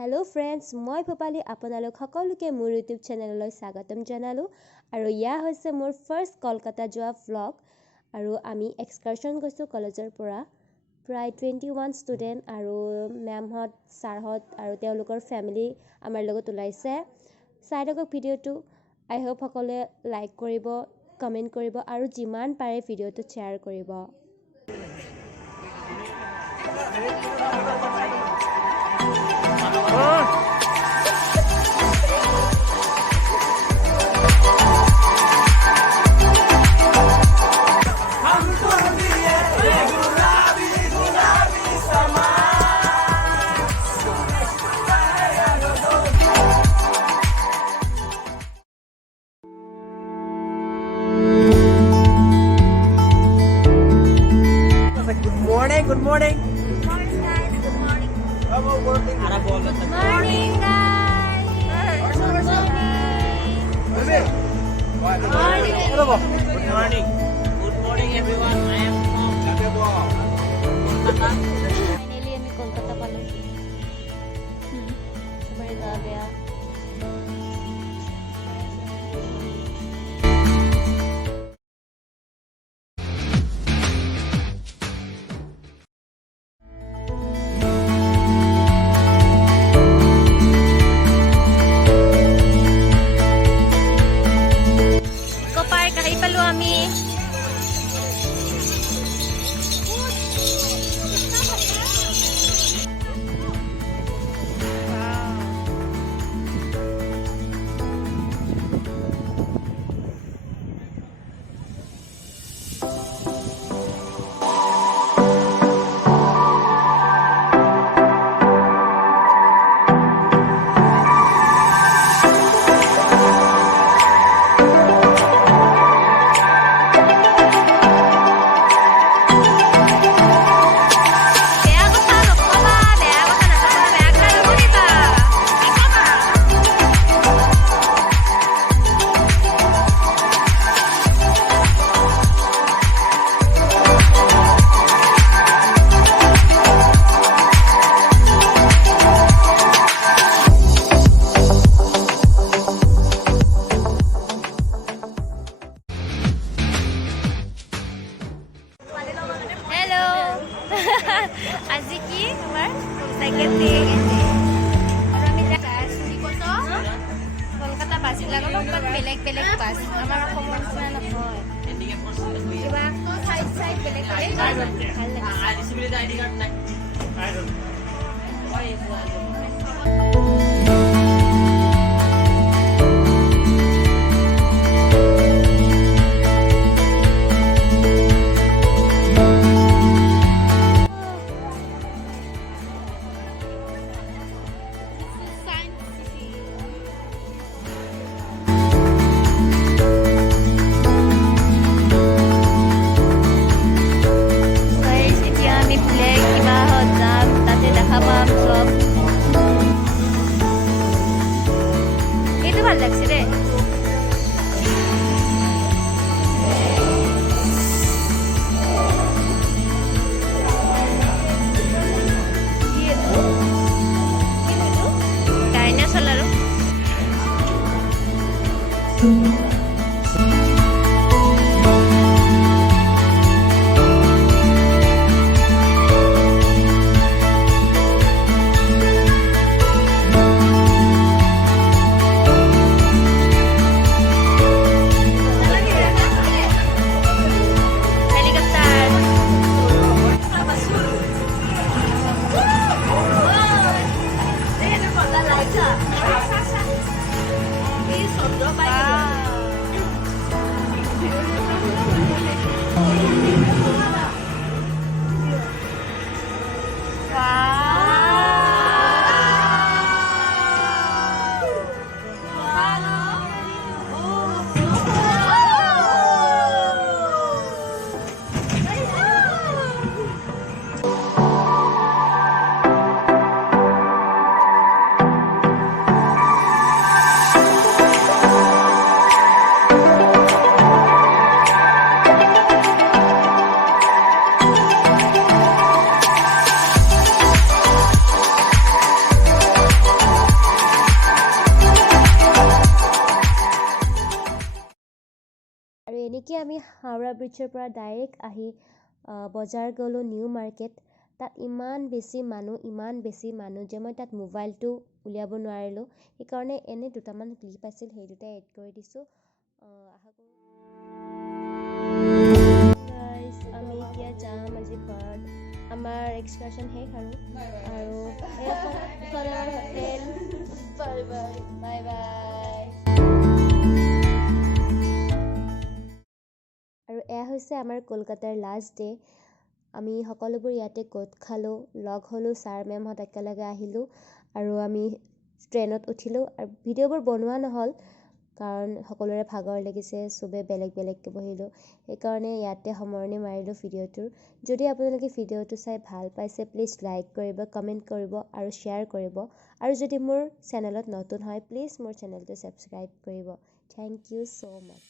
Hello' friends, মই ভূপালী আপোনালোক সকলোকে মোৰ ইউটিউব চেনেললৈ স্বাগতম জনালোঁ। আৰু ইয়া হৈছে মোৰ ফাৰ্ষ্ট কলকাতা যোৱা ভ্লগ। আৰু আমি এক্সকাৰ্ছন গৈছোঁ কলেজৰ পৰা, প্ৰায় 21 ষ্টুডেণ্ট আৰু মেমহঁত, ছাৰহঁত আৰু তেওঁলোকৰ ফেমিলি আমাৰ লগত ওলাইছে। চাই থাকক ভিডিঅ'টো। আই হোপ সকলোৱে লাইক কৰিব, কমেণ্ট কৰিব আৰু যিমান পাৰে ভিডিঅ'টো শ্বেয়াৰ কৰিব। Good morning. Good morning, guys. Good morning. Good morning, Good guys. morning, guys. Good morning. Good morning everyone. I am from Kolkata. Finally, আমি কলকাতা পালোহি। সবৰে গা বেয়া। আজি কি তোমাৰ সাইকেল দিয়ে আৰু আমি কলকাতা বাছবিলাকৰ লগত বেলেগ বেলেগ বাছ, আমাৰ অসমৰ নিচিনা নহয়, কিবা চাইড চাইড বেলেগ বেলেগ ভাল এনেকৈ আমি হাওৰা ব্ৰিজৰ পৰা ডাইৰেক্ট আহি বজাৰ গ'লোঁ নিউ মাৰ্কেট। তাত ইমান বেছি মানুহ যে মই তাত মোবাইলটো উলিয়াব নোৱাৰিলোঁ। সেইকাৰণে এনে দুটামান ক্লিপ আছিল, সেই দুটাই এড কৰি দিছোঁ। আশা কৰোঁ গাইজ আমি এতিয়া যাম আজি ঘৰত। আমাৰ এক্সকাৰ্ছন শেষ আৰু এইখন আমাৰ hotel. Bye bye bye bye. আৰু এয়া হৈছে আমাৰ কলকাতাৰ লাষ্ট ডে। আমি সকলোবোৰ ইয়াতে গোট খালোঁ, লগ হ'লোঁ, ছাৰ মেমহঁত একেলগে আহিলোঁ আৰু আমি ট্ৰেইনত উঠিলোঁ। আৰু ভিডিঅ'বোৰ বনোৱা নহ'ল কাৰণ সকলোৰে ভাগৰ লাগিছে, চবে বেলেগ বেলেগকৈ বহিলোঁ। সেইকাৰণে ইয়াতে সামৰণি মাৰিলোঁ ভিডিঅ'টোৰ। যদি আপোনালোকে ভিডিঅ'টো চাই ভাল পাইছে প্লিজ লাইক কৰিব, কমেণ্ট কৰিব আৰু শ্বেয়াৰ কৰিব। আৰু যদি মোৰ চেনেলত নতুন হয় প্লিজ মোৰ চেনেলটো ছাবস্ক্ৰাইব কৰিব। Thank you so' much.